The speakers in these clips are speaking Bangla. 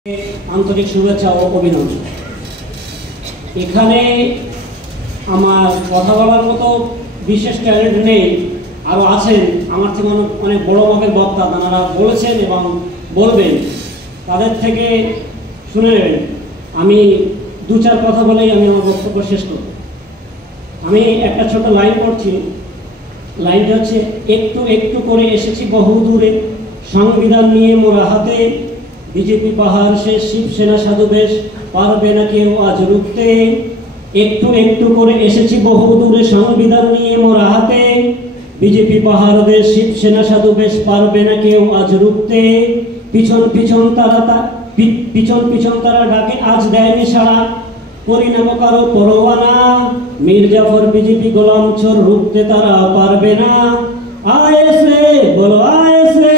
आंतरिक शुभेच्छा और अभिनंदन। एखाने आमार कथा बलार मतो विशेष टैलेंट नेই आरो आছেন আমার থেকে অনেক বড় মাপের বক্তা তারা বলেছেন এবং বলবেন তাদের থেকে শুনে নেবেন। আমি দু চার কথা বলেই আমি আমার বক্তব্য শেষ করব। আমি একটা ছোট লাইন পড়ছি। লাইনটা হচ্ছে একটু একটু করে এসেছি বহু দূরে সংবিধান নিয়ে মোরা হাতে बीजेपी पहाड़ से शिवसेना साधु बेश पारबे ना केउ आज रुकते एकटू एकटू करे एसेछि बहु दूरे संविधान निये मोरा हाते बीजेपी पहाड़ दे शिवसेना साधु बेश पारबे ना केउ आज रुकते पिछन पिछन तारा डाके आज देयनि साड़ा करि ना कारो परवाना मिर्जाफर बीजेपी गोलाम चोर रुकते तारा पारबे ना आएसे बोलो आएसे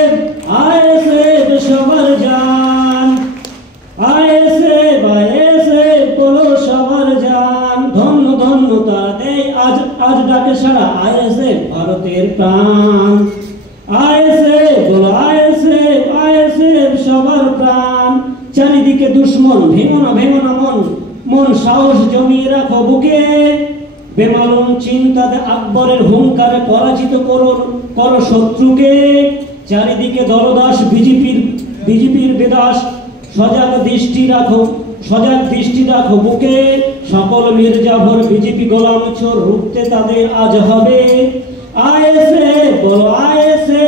सबर जान आएसे बोलो सबर जान धन्य धन्य तारा दे आज आज डाके साड़ा आएसे भारतेर प्राण आएसे बोलो आएसे सबर प्राण चारिदिके दुश्मन भेंगो ना मन मन साहस जमिয়ে রাখো বুকে बेमालूम चिंता আকবরের হুঙ্কারে পরাজিত করো শত্রুকে চারিদিকে দলদাস বিজেপির বেদাস সজাগ দৃষ্টি রাখো বুকে সকল মির্জাফর বিজেপি গোলাম চোর রুখতে তাদের আজ হবে আয়েসে বলো আয়েসে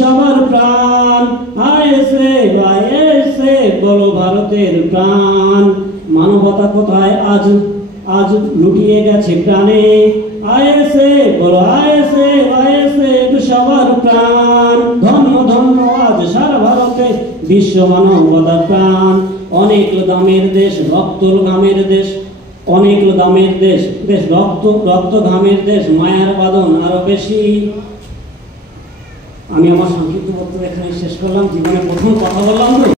সবার প্রাণ আয়েসে বলো ভারতের প্রাণ মানবতা কোথায় আজ লুটিয়ে গেছে প্রাণে আয়েসে বলো আয়েসে সবার প্রাণ ধন্য ধন্য আজ সারা ভারতে বিশ্ব মানবতার প্রাণ অনেক দামের দেশ রক্ত ঘামের দেশ অনেক দামের দেশ রক্ত ঘামের দেশ মায়ার বাঁধন আরো বেশি। আমি আমার সংক্ষিপ্ত বক্তব্য এখানে শেষ করলাম। জীবনে প্রথম কথা বললাম।